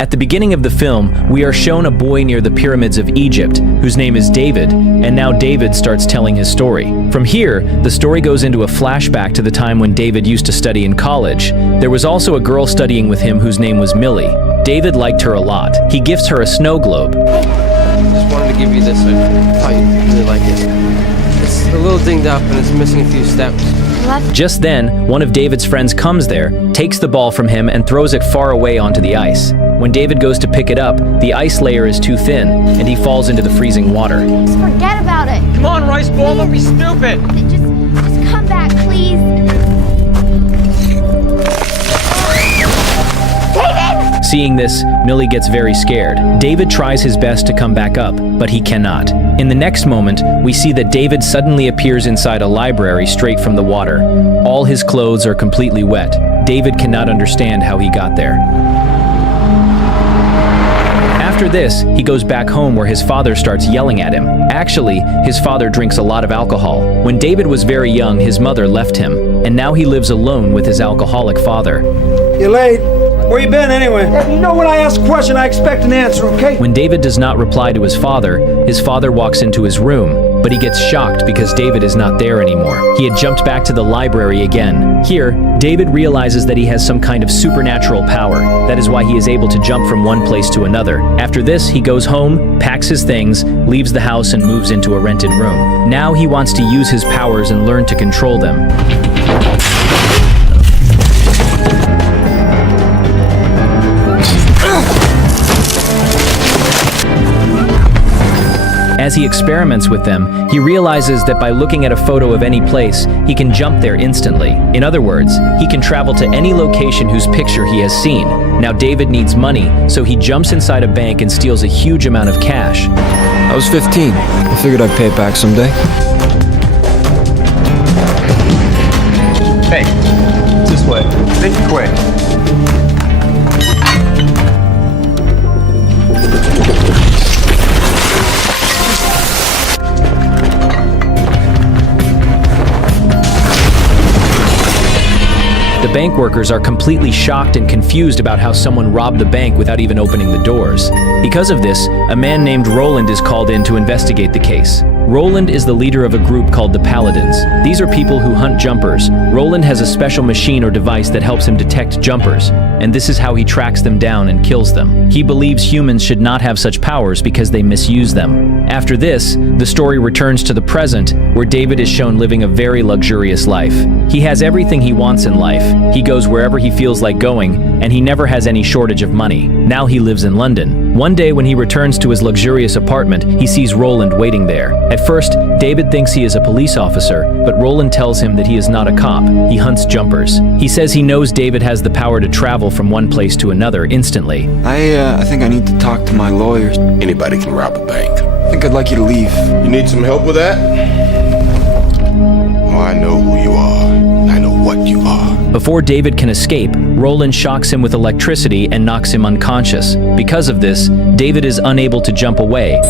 At the beginning of the film, we are shown a boy near the pyramids of Egypt, whose name is David, and now David starts telling his story. From here, the story goes into a flashback to the time when David used to study in college. There was also a girl studying with him whose name was Millie. David liked her a lot. He gifts her a snow globe. Just wanted to give you this. I thought you'd really like it. It's a little dinged up and it's missing a few steps. Just then, one of David's friends comes there, takes the ball from him, and throws it far away onto the ice. When David goes to pick it up, the ice layer is too thin, and he falls into the freezing water. Just forget about it. Come on, Rice Ball, don't be stupid. Just come back, please. David! Seeing this, Millie gets very scared. David tries his best to come back up, but he cannot. In the next moment, we see that David suddenly appears inside a library straight from the water. All his clothes are completely wet. David cannot understand how he got there. After this, he goes back home where his father starts yelling at him. Actually, his father drinks a lot of alcohol. When David was very young, his mother left him, and now he lives alone with his alcoholic father. You late? Where you been anyway? You know when I ask a question, I expect an answer, okay? When David does not reply to his father walks into his room, but he gets shocked because David is not there anymore. He had jumped back to the library again. Here, David realizes that he has some kind of supernatural power. That is why he is able to jump from one place to another. After this, he goes home, packs his things, leaves the house, and moves into a rented room. Now he wants to use his powers and learn to control them. As he experiments with them, he realizes that by looking at a photo of any place, he can jump there instantly. In other words, he can travel to any location whose picture he has seen. Now David needs money, so he jumps inside a bank and steals a huge amount of cash. I was 15. I figured I'd pay it back someday. Hey, it's this way. Think quick. The bank workers are completely shocked and confused about how someone robbed the bank without even opening the doors. Because of this, a man named Roland is called in to investigate the case. Roland is the leader of a group called the Paladins. These are people who hunt jumpers. Roland has a special machine or device that helps him detect jumpers, and this is how he tracks them down and kills them. He believes humans should not have such powers because they misuse them. After this, the story returns to the present, where David is shown living a very luxurious life. He has everything he wants in life. He goes wherever he feels like going, and he never has any shortage of money. Now he lives in London. One day when he returns to his luxurious apartment, he sees Roland waiting there. At first, David thinks he is a police officer, but Roland tells him that he is not a cop. He hunts jumpers. He says he knows David has the power to travel from one place to another instantly. I think I need to talk to my lawyers. Anybody can rob a bank. I think I'd like you to leave. You need some help with that? Oh, I know who you are. I know what you are. Before David can escape, Roland shocks him with electricity and knocks him unconscious. Because of this, David is unable to jump away.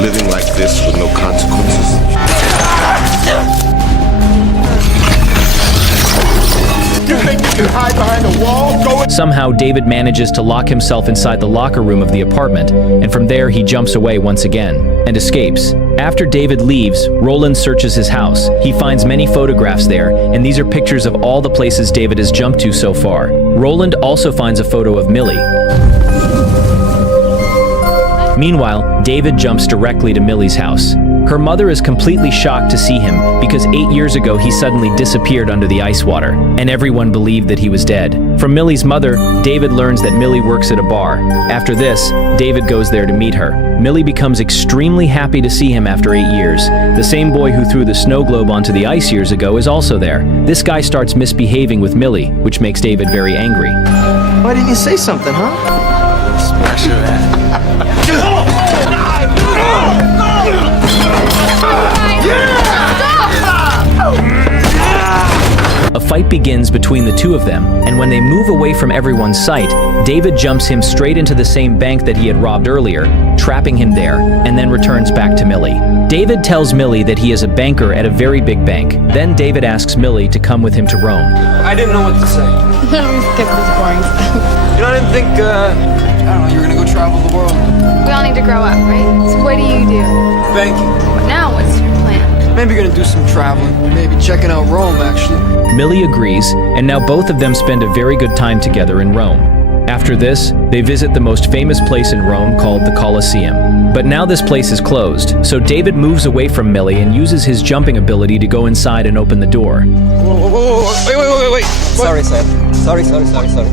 Living like this with no consequences. You think you can hide behind a wall? Somehow, David manages to lock himself inside the locker room of the apartment, and from there he jumps away once again and escapes. After David leaves, Roland searches his house. He finds many photographs there, and these are pictures of all the places David has jumped to so far. Roland also finds a photo of Millie. Meanwhile, David jumps directly to Millie's house. Her mother is completely shocked to see him because 8 years ago he suddenly disappeared under the ice water, and everyone believed that he was dead. From Millie's mother, David learns that Millie works at a bar. After this, David goes there to meet her. Millie becomes extremely happy to see him after 8 years. The same boy who threw the snow globe onto the ice years ago is also there. This guy starts misbehaving with Millie, which makes David very angry. Why didn't you say something, huh? Smash her ass. A fight begins between the two of them, and when they move away from everyone's sight, David jumps him straight into the same bank that he had robbed earlier, trapping him there, and then returns back to Millie. David tells Millie that he is a banker at a very big bank. Then David asks Millie to come with him to Rome. I didn't know what to say. We skip this boring stuff. You know, I didn't think, I don't know, you were gonna go travel the world. We all need to grow up, right? So what do you do? Banking. What now? What's your plan? Maybe you're gonna do some traveling. Maybe checking out Rome, actually. Millie agrees, and now both of them spend a very good time together in Rome. After this, they visit the most famous place in Rome called the Colosseum. But now this place is closed, so David moves away from Millie and uses his jumping ability to go inside and open the door. Whoa, wait. Sorry, sir. Sorry.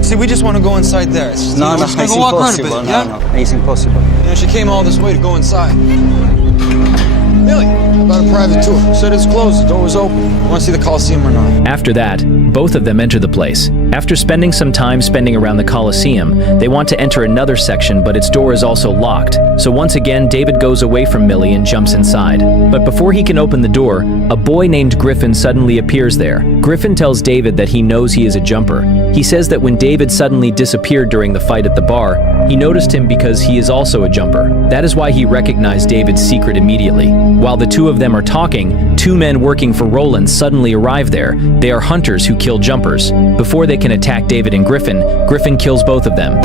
See, we just want to go inside there. It's just, No, just it's gonna walk around a impossible. bit, yeah? No, it's impossible. You know, she came all this way to go inside. Millie, how about a private tour? Said it's closed, the door was open. You want to see the Colosseum or not? After that, both of them enter the place. After spending some time around the Colosseum, they want to enter another section, but its door is also locked. So once again, David goes away from Millie and jumps inside. But before he can open the door, a boy named Griffin suddenly appears there. Griffin tells David that he knows he is a jumper. He says that when David suddenly disappeared during the fight at the bar, he noticed him because he is also a jumper. That is why he recognized David's secret immediately. While the two of them are talking, two men working for Roland suddenly arrive there. They are hunters who kill jumpers. Before they can attack David and Griffin, Griffin kills both of them.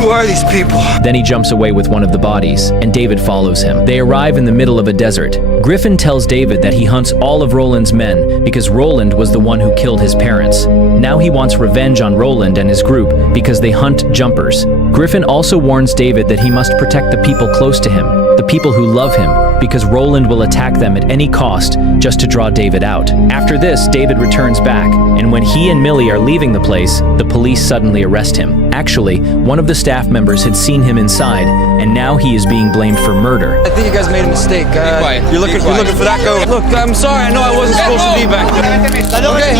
Who are these people? Then he jumps away with one of the bodies, and David follows him. They arrive in the middle of a desert. Griffin tells David that he hunts all of Roland's men because Roland was the one who killed his parents. Now he wants revenge on Roland and his group because they hunt jumpers. Griffin also warns David that he must protect the people close to him, the people who love him, because Roland will attack them at any cost just to draw David out. After this, David returns back, and when he and Millie are leaving the place, the police suddenly arrest him. Actually, one of the staff members had seen him inside, and now he is being blamed for murder. I think you guys made a mistake. quiet. You're looking for that guy. Look, I'm sorry. I know I wasn't supposed to be back there. Okay.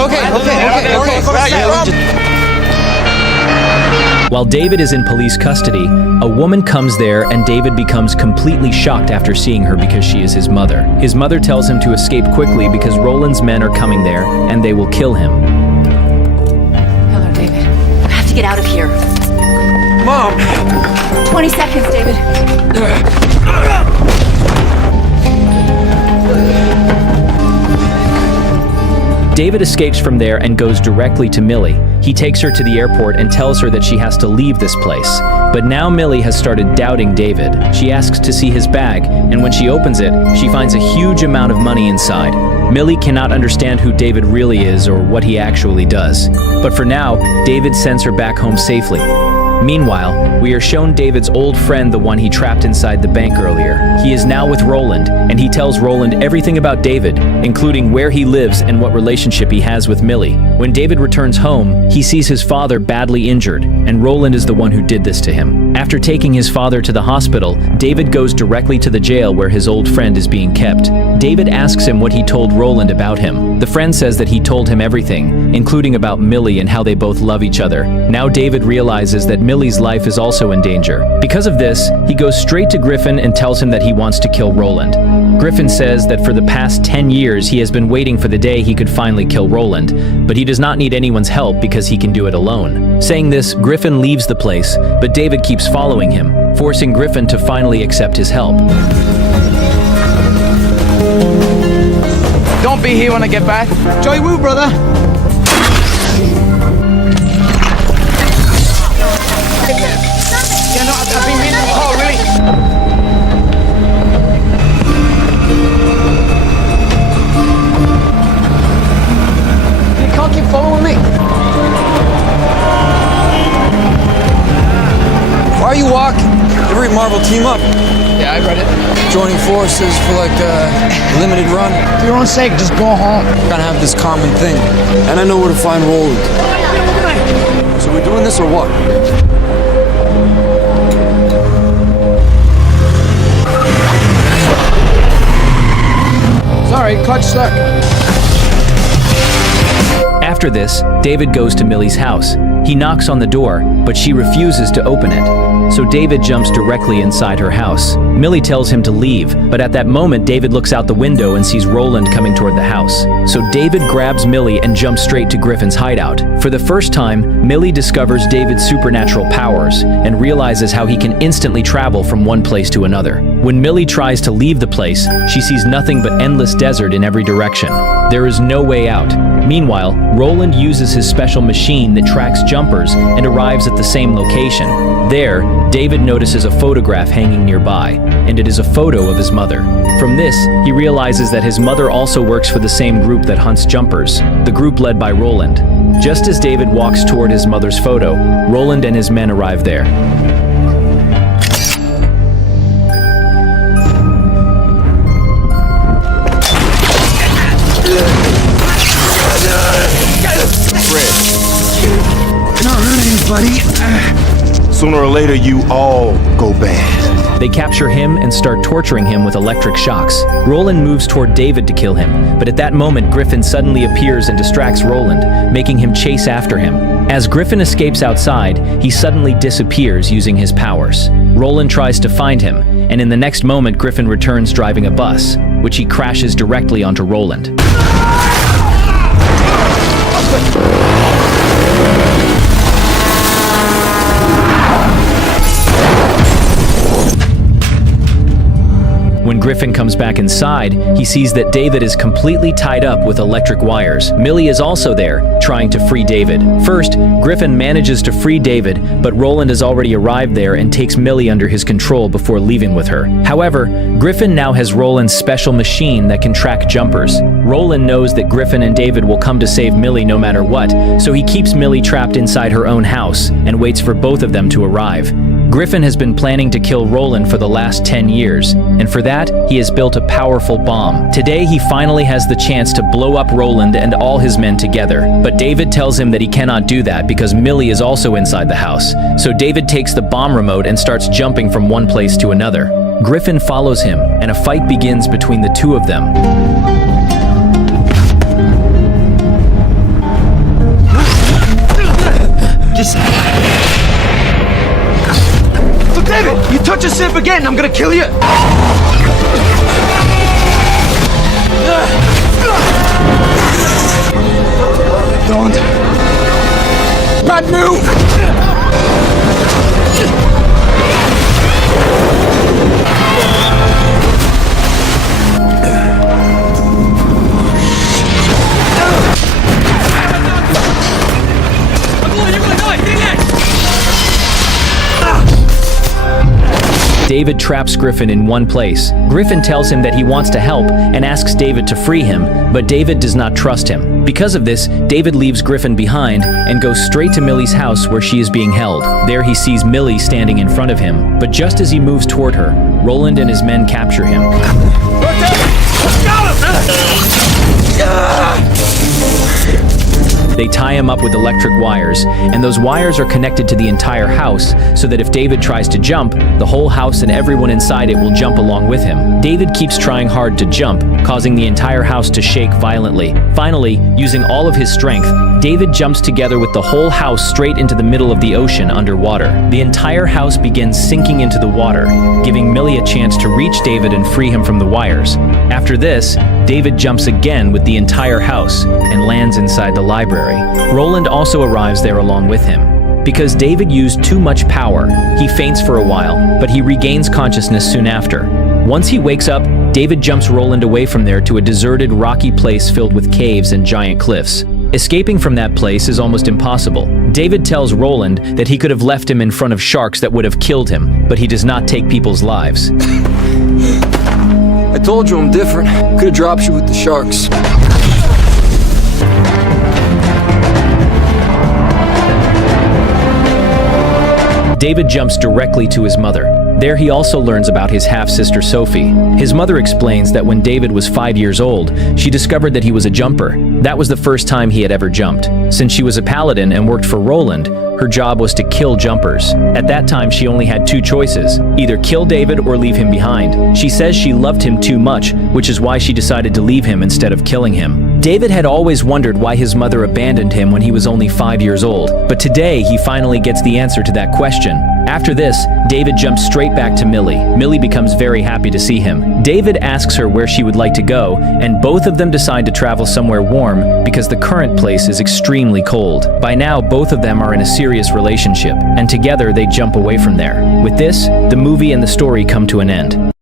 While David is in police custody, a woman comes there and David becomes completely shocked after seeing her because she is his mother. His mother tells him to escape quickly because Roland's men are coming there and they will kill him. Hello, David. You have to get out of here. Mom! 20 seconds, David. David escapes from there and goes directly to Millie. He takes her to the airport and tells her that she has to leave this place. But now Millie has started doubting David. She asks to see his bag, and when she opens it, she finds a huge amount of money inside. Millie cannot understand who David really is or what he actually does. But for now, David sends her back home safely. Meanwhile, we are shown David's old friend, the one he trapped inside the bank earlier. He is now with Roland, and he tells Roland everything about David, including where he lives and what relationship he has with Millie. When David returns home, he sees his father badly injured, and Roland is the one who did this to him. After taking his father to the hospital, David goes directly to the jail where his old friend is being kept. David asks him what he told Roland about him. The friend says that he told him everything, including about Millie and how they both love each other. Now David realizes that Millie's life is also in danger. Because of this, he goes straight to Griffin and tells him that he wants to kill Roland. Griffin says that for the past 10 years he has been waiting for the day he could finally kill Roland, but he does not need anyone's help because he can do it alone. Saying this, Griffin leaves the place, but David keeps following him, forcing Griffin to finally accept his help. Don't be here when I get back. Joy Woo, brother. Yeah, no, I've been meaning to call, really. You can't keep following me. Why are you walking? You ever read Marvel Team Up? Yeah, I read it. Joining forces for like a limited run. For your own sake, just go home. Gotta have this common thing. And I know where to find Roland. So we're doing this or what? Sorry, clutch stuck. After this, David goes to Millie's house. He knocks on the door, but she refuses to open it. So David jumps directly inside her house. Millie tells him to leave, but at that moment David looks out the window and sees Roland coming toward the house. So David grabs Millie and jumps straight to Griffin's hideout. For the first time, Millie discovers David's supernatural powers and realizes how he can instantly travel from one place to another. When Millie tries to leave the place, she sees nothing but endless desert in every direction. There is no way out. Meanwhile, Roland uses his special machine that tracks jumpers and arrives at the same location. There, David notices a photograph hanging nearby, and it is a photo of his mother. From this, he realizes that his mother also works for the same group that hunts jumpers, the group led by Roland. Just as David walks toward his mother's photo, Roland and his men arrive there. Not hurt anybody. Sooner or later, you all go bad. They capture him and start torturing him with electric shocks. Roland moves toward David to kill him, but at that moment Griffin suddenly appears and distracts Roland, making him chase after him. As Griffin escapes outside, he suddenly disappears using his powers. Roland tries to find him, and in the next moment Griffin returns driving a bus, which he crashes directly onto Roland. When Griffin comes back inside, he sees that David is completely tied up with electric wires. Millie is also there, trying to free David. First, Griffin manages to free David, but Roland has already arrived there and takes Millie under his control before leaving with her. However, Griffin now has Roland's special machine that can track jumpers. Roland knows that Griffin and David will come to save Millie no matter what, so he keeps Millie trapped inside her own house and waits for both of them to arrive. Griffin has been planning to kill Roland for the last 10 years, and for that, he has built a powerful bomb. Today, he finally has the chance to blow up Roland and all his men together. But David tells him that he cannot do that because Millie is also inside the house. So David takes the bomb remote and starts jumping from one place to another. Griffin follows him, and a fight begins between the two of them. David, you touch a sip again, I'm gonna kill you! Don't. Bad move! David traps Griffin in one place. Griffin tells him that he wants to help and asks David to free him, but David does not trust him. Because of this, David leaves Griffin behind and goes straight to Millie's house where she is being held. There he sees Millie standing in front of him, but just as he moves toward her, Roland and his men capture him. They tie him up with electric wires, and those wires are connected to the entire house so that if David tries to jump, the whole house and everyone inside it will jump along with him. David keeps trying hard to jump, causing the entire house to shake violently. Finally, using all of his strength, David jumps together with the whole house straight into the middle of the ocean underwater. The entire house begins sinking into the water, giving Millie a chance to reach David and free him from the wires. After this, David jumps again with the entire house and lands inside the library. Roland also arrives there along with him. Because David used too much power, he faints for a while, but he regains consciousness soon after. Once he wakes up, David jumps Roland away from there to a deserted, rocky place filled with caves and giant cliffs. Escaping from that place is almost impossible. David tells Roland that he could have left him in front of sharks that would have killed him, but he does not take people's lives. I told you I'm different. Could have dropped you with the sharks. David jumps directly to his mother. There he also learns about his half-sister Sophie. His mother explains that when David was 5 years old, she discovered that he was a jumper. That was the first time he had ever jumped. Since she was a paladin and worked for Roland, her job was to kill jumpers. At that time, she only had two choices: either kill David or leave him behind. She says she loved him too much, which is why she decided to leave him instead of killing him. David had always wondered why his mother abandoned him when he was only 5 years old, but today he finally gets the answer to that question. After this, David jumps straight back to Millie. Millie becomes very happy to see him. David asks her where she would like to go, and both of them decide to travel somewhere warm because the current place is extremely cold. By now, both of them are in a serious relationship, and together they jump away from there. With this, the movie and the story come to an end.